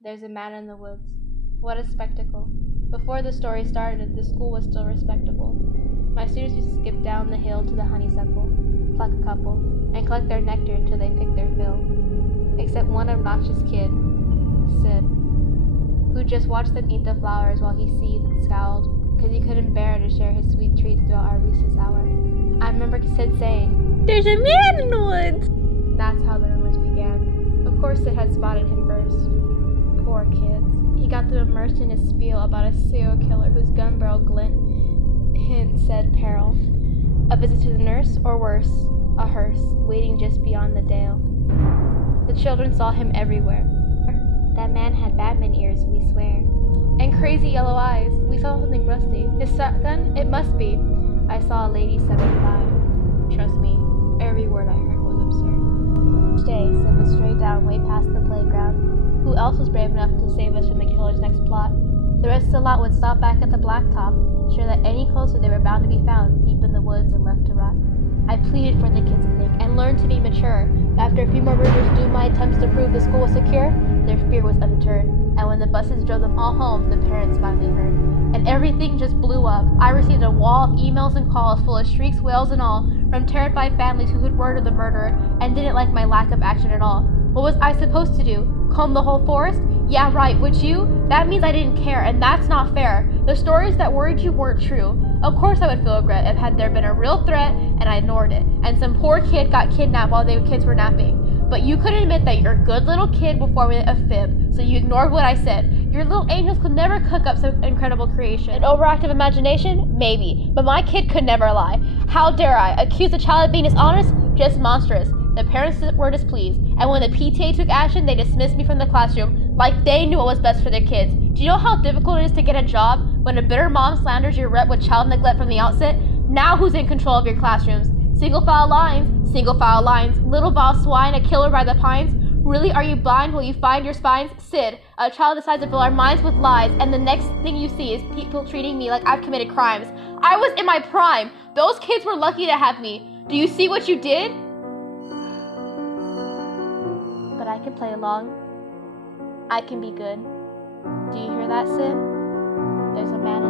There's a man in the woods. What a spectacle. Before the story started, the school was still respectable. My students used to skip down the hill to the honeysuckle, pluck a couple, and collect their nectar till they picked their fill. Except one obnoxious kid, Sid, who just watched them eat the flowers while he seethed and scowled, because he couldn't bear to share his sweet treats throughout our recess hour. I remember Sid saying, "There's a man in the woods!" That's how the rumors began. Of course Sid had spotted him first. Poor kids. He got them immersed in his spiel about a serial killer whose gun barrel hint said peril. A visit to the nurse, or worse, a hearse, waiting just beyond the dale. The children saw him everywhere. That man had Batman ears, we swear. And crazy yellow eyes. We saw something rusty. His shotgun? It must be. I saw a lady stepping by. Trust me, every word I heard was absurd. Each day, Sid would stray down way past the playground. Who else was brave enough to save us from the killer's next plot? The rest of the lot would stop back at the blacktop, sure that any closer they were bound to be found deep in the woods and left to rot. I pleaded for the kids to think and learn to be mature. After a few more rumors doomed my attempts to prove the school was secure, their fear was undeterred, and when the buses drove them all home, the parents finally heard. And everything just blew up. I received a wall of emails and calls full of shrieks, wails, and all, from terrified families who had word of the murderer and didn't like my lack of action at all. What was I supposed to do? Comb the whole forest? Yeah, right, would you? That means I didn't care, and that's not fair. The stories that worried you weren't true. Of course I would feel regret if had there been a real threat and I ignored it, and some poor kid got kidnapped while the kids were napping. But you couldn't admit that your good little kid would form a fib, so you ignored what I said. Your little angels could never cook up some incredible creation. An overactive imagination? Maybe. But my kid could never lie. How dare I? Accuse a child of being dishonest? Just monstrous. The parents were displeased, and when the PTA took action, they dismissed me from the classroom like they knew what was best for their kids. Do you know how difficult it is to get a job when a bitter mom slanders your rep with child neglect from the outset? Now who's in control of your classrooms? Single file lines, little vile swine, a killer by the pines. Really, are you blind? Will you find your spines? Sid, a child decides to fill our minds with lies, and the next thing you see is people treating me like I've committed crimes. I was in my prime. Those kids were lucky to have me. Do you see what you did? But I can play along. I can be good. Do you hear that, Sid? There's a man